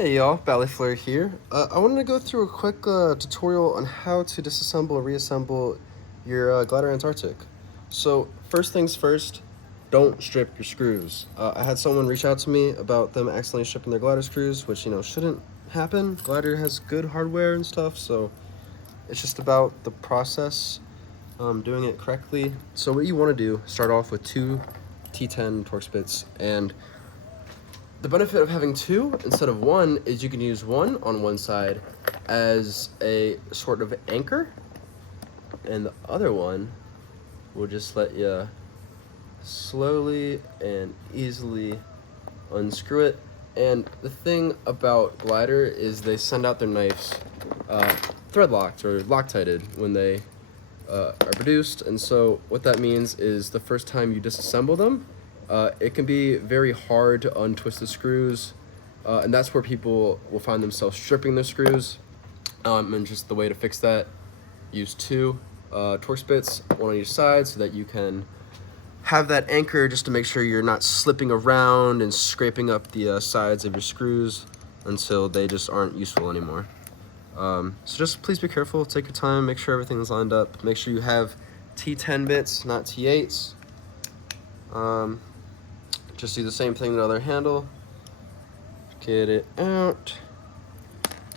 Hey y'all, Ballyflare here. I wanted to go through a quick tutorial on how to disassemble and reassemble your Glidr Antarctic. So first things first, don't strip your screws. I had someone reach out to me about them accidentally stripping their Glidr screws, which shouldn't happen. Glidr has good hardware and stuff, so it's just about the process, doing it correctly. So what you want to do, start off with two T10 Torx bits, and the benefit of having two instead of one is you can use one on one side as a sort of anchor, and the other one will just let you slowly and easily unscrew it. And the thing about Glidr is they send out their knives thread locked or Loctited when they are produced, and so what that means is the first time you disassemble them, it can be very hard to untwist the screws, and that's where people will find themselves stripping their screws. And just the way to fix that, use two Torx bits, one on each side, so that you can have that anchor just to make sure you're not slipping around and scraping up the sides of your screws until they just aren't useful anymore. So just please be careful, take your time, make sure everything's lined up, make sure you have T10 bits, not T8s. Just do the same thing with the other handle. Get it out.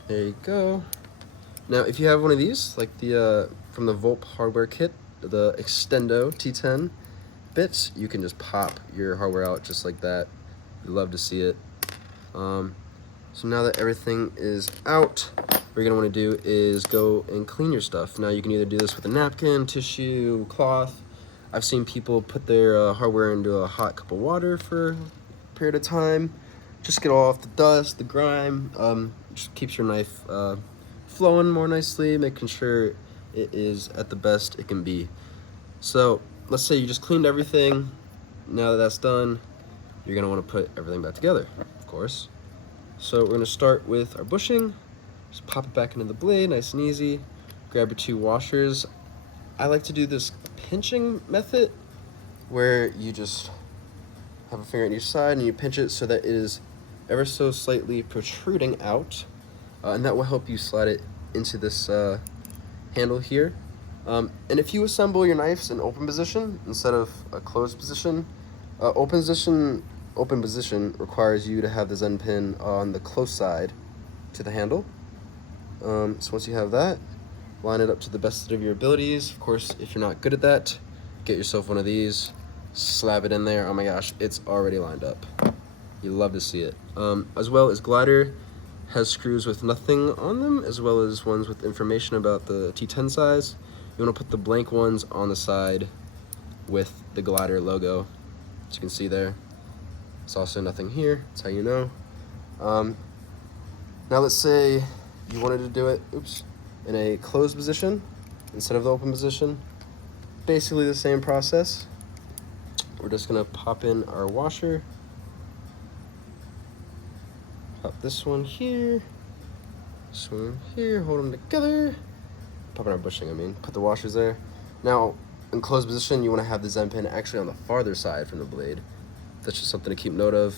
There you go. Now, if you have one of these, like the from the Volp hardware kit, the Extendo T10 bits, you can just pop your hardware out just like that. We love to see it. So now that everything is out, what you're gonna want to do is go and clean your stuff. Now you can either do this with a napkin, tissue, cloth. I've seen people put their hardware into a hot cup of water for a period of time. Just get off the dust, the grime. Just keeps your knife flowing more nicely, making sure it is at the best it can be. So let's say you just cleaned everything. Now that that's done, you're gonna want to put everything back together, of course. So we're gonna start with our bushing. Just pop it back into the blade, nice and easy. Grab your two washers. I like to do this pinching method where you just have a finger on each side and you pinch it so that it is ever so slightly protruding out, and that will help you slide it into this handle here. And if you assemble your knives in open position instead of a closed position, open position requires you to have the Zen pin on the close side to the handle. So once you have that, line it up to the best of your abilities. Of course, if you're not good at that, get yourself one of these, slap it in there. Oh my gosh, it's already lined up. You love to see it. As well as Glidr has screws with nothing on them, as well as ones with information about the T10 size. You want to put the blank ones on the side with the Glidr logo, as you can see there. It's also nothing here, that's how you know. Now let's say you wanted to do it, in a closed position instead of the open position. Basically the same process. We're just gonna pop in our washer. Pop this one here, this one here, hold them together. Pop in our bushing, put the washers there. Now, in closed position, you wanna have the Zen pin actually on the farther side from the blade. That's just something to keep note of.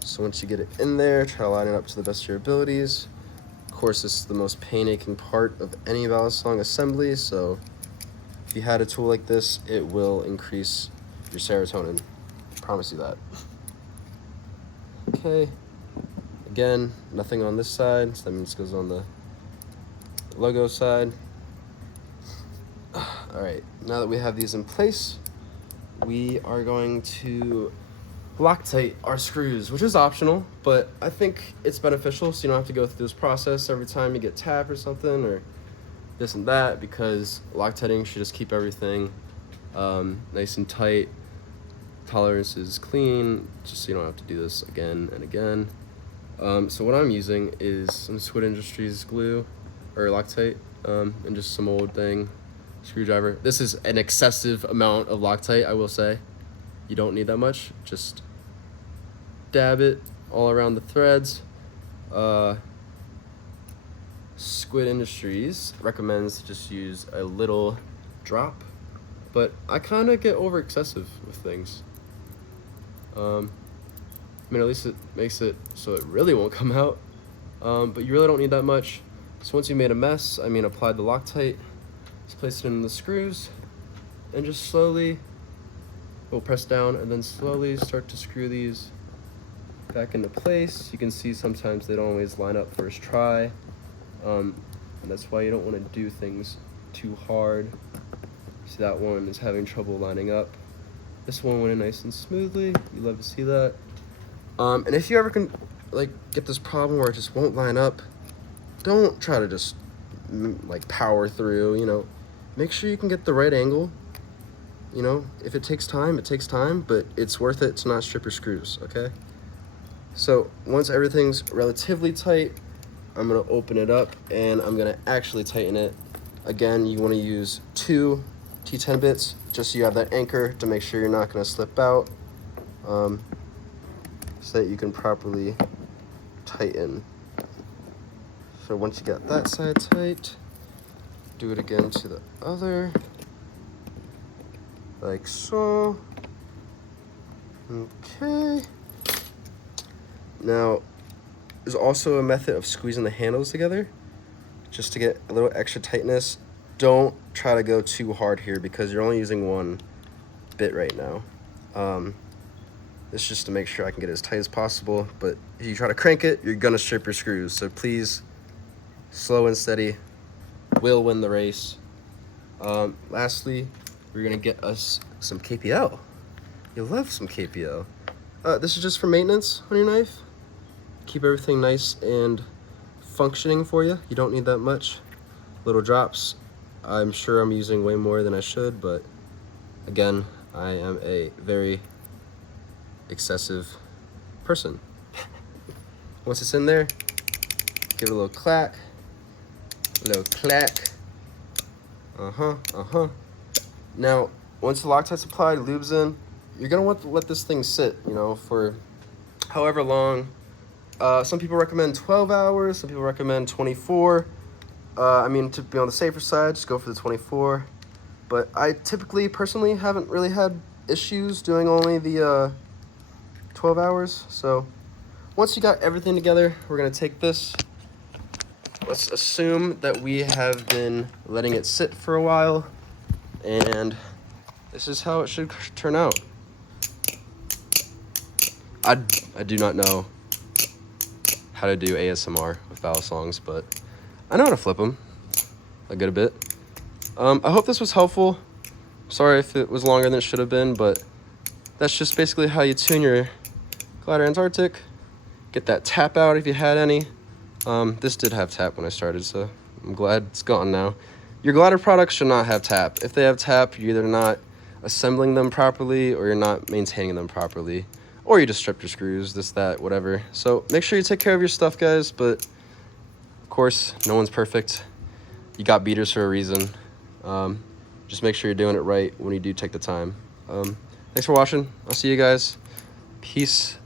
So once you get it in there, try to line it up to the best of your abilities. Of course, this is the most painstaking part of any Balisong assembly, so if you had a tool like this, it will increase your serotonin. I promise you that. Okay, again, nothing on this side, so that means it goes on the logo side. All right, now that we have these in place, we are going to Locktite our screws, which is optional, but I think it's beneficial so you don't have to go through this process every time you get tapped or something or this and that, because Loctiting should just keep everything nice and tight. Tolerance is clean, just so you don't have to do this again and again. So what I'm using is some Squid Industries glue or Loctite, and just some old thing screwdriver. This is an excessive amount of Loctite, I will say. You don't need that much, just dab it all around the threads. Squid Industries recommends to just use a little drop, but I kind of get over excessive with things. mean, at least it makes it so it really won't come out. But you really don't need that much. So once you made a mess, apply the Loctite, just place it in the screws, and just slowly, we'll press down and then slowly start to screw these back into place. You can see sometimes they don't always line up first try, and that's why you don't want to do things too hard. See, that one is having trouble lining up. This one went in nice and smoothly. You love to see that. And if you ever can get this problem where it just won't line up, don't try to just power through, make sure you can get the right angle. If it takes time, it takes time, but it's worth it to not strip your screws, okay? So once everything's relatively tight, I'm gonna open it up and I'm gonna actually tighten it. Again, you wanna use 2 T10 bits, just so you have that anchor to make sure you're not gonna slip out, so that you can properly tighten. So once you got that side tight, do it again to the other, like so. Okay. Now, there's also a method of squeezing the handles together, just to get a little extra tightness. Don't try to go too hard here because you're only using 1 bit right now. This is just to make sure I can get it as tight as possible, but if you try to crank it, you're gonna strip your screws. So please, slow and steady will win the race. Lastly, we're gonna get us some KPL. You'll love some KPL. This is just for maintenance on your knife. Keep everything nice and functioning for you. You don't need that much. Little drops. I'm sure I'm using way more than I should, but again, I am a very excessive person. Once it's in there, give it a little clack, a little clack. Now, once the Loctite's applied, lube's in, you're gonna want to let this thing sit, for however long. Some people recommend 12 hours, some people recommend 24. To be on the safer side, just go for the 24. But I typically, personally, haven't really had issues doing only the 12 hours. So once you got everything together, we're gonna take this. Let's assume that we have been letting it sit for a while, and this is how it should turn out. I do not know how to do ASMR with valve songs, but I know how to flip them a good bit. I hope this was helpful. Sorry if it was longer than it should have been, but that's just basically how you tune your Glidr Antarctic. Get that tap out if you had any. This did have tap when I started, so I'm glad it's gone now. Your Glidr products should not have tap. If they have tap, you're either not assembling them properly or you're not maintaining them properly. Or you just stripped your screws, this, that, whatever. So make sure you take care of your stuff, guys, but of course, no one's perfect. You got beaters for a reason. Just make sure you're doing it right when you do take the time. Thanks for watching. I'll see you guys. Peace